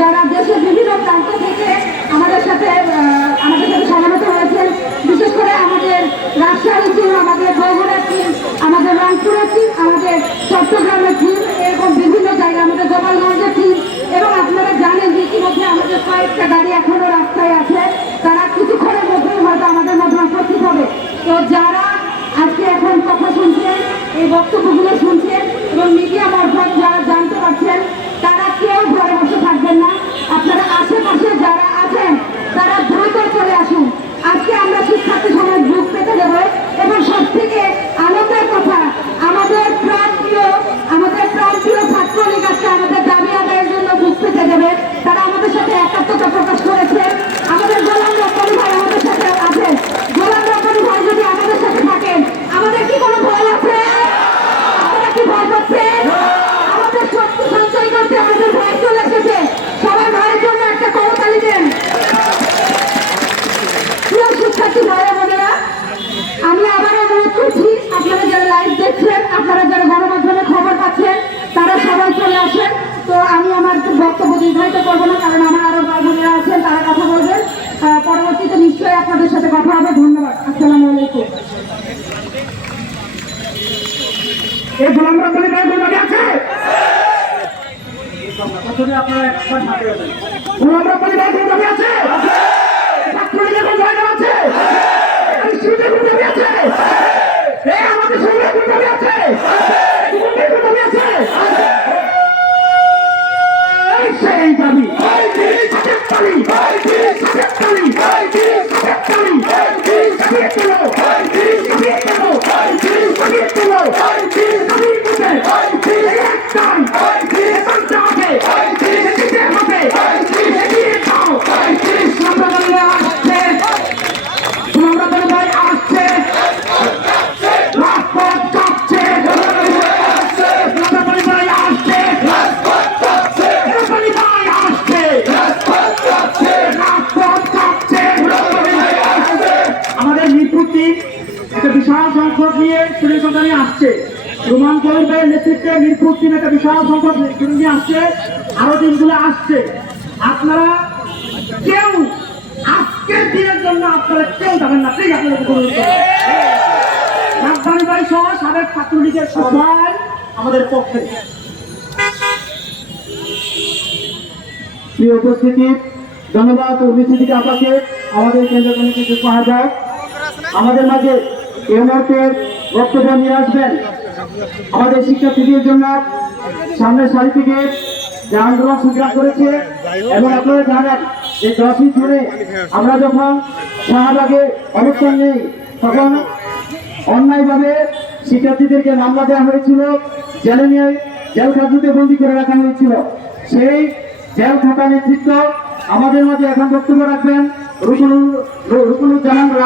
যারা দেশের বিভিন্ন প্রান্ত থেকে আমাদের সাথে আমাদের সাথে সমাবেত হয়েছেন, বিশেষ করে আমাদের রাজশাহী টিম আমাদের বগুড়ার টিম আমাদের রংপুরের টিম আমাদের চট্টগ্রামের টিম এরকম বিভিন্ন জায়গায় আমাদের গোপালগঞ্জের টিম এবং আপনারা জানেন যে ইতিমধ্যে আমাদের কয়েকটা গাড়ি এখনও রাস্তায় আছে। তারা কিছুক্ষণের মধ্যেই হয়তো আমাদের মধ্যে উপস্থিত হবে। তো যারা আজকে এখন কথা শুনছেন, এই বক্তব্যগুলো শুনছেন, এবং মিডিয়া মারফত যারা জানতে পারছেন Magdalena প্রথমে আপনারা একবার হাতে আছে? আসছে। রোমান ভাইয়ের নেতৃত্বে মিরপুর টিম একটা বিশাল সংখ্যক নিয়ে আসছে। আরও টিমগুলো আসছে। আপনারা কেউ আজকের দিনের জন্য আপনারা কেউ যাবেন না। প্লিজ আপনাদের ভাই সহ সাবেক ছাত্রলীগের সবাই আমাদের পক্ষে। প্রিয় উপস্থিতি, ধন্যবাদ উপস্থিতিকে আপনাকে আমাদের কেন্দ্র কমিটিতে পাওয়া যায় আমাদের মাঝে বক্তব্য নিয়ে আসবেন। আমাদের শিক্ষার্থীদের জন্য সামনের সারি থেকে যে আন্দোলন করেছে এবং আপনারা জানেন যে দশই জুনে আমরা যখন শাহবাগে অবস্থান নেই, তখন অন্যায়ভাবে শিক্ষার্থীদেরকে মামলা দেওয়া হয়েছিল, জেলে নিয়ে জেল খাদ্যতে বন্দী করে রাখা হয়েছিল। সেই জেল খাতা নেতৃত্ব আমাদের মাঝে এখন বক্তব্য রাখবেন। রুকুনুল রুকুনুজ্জামান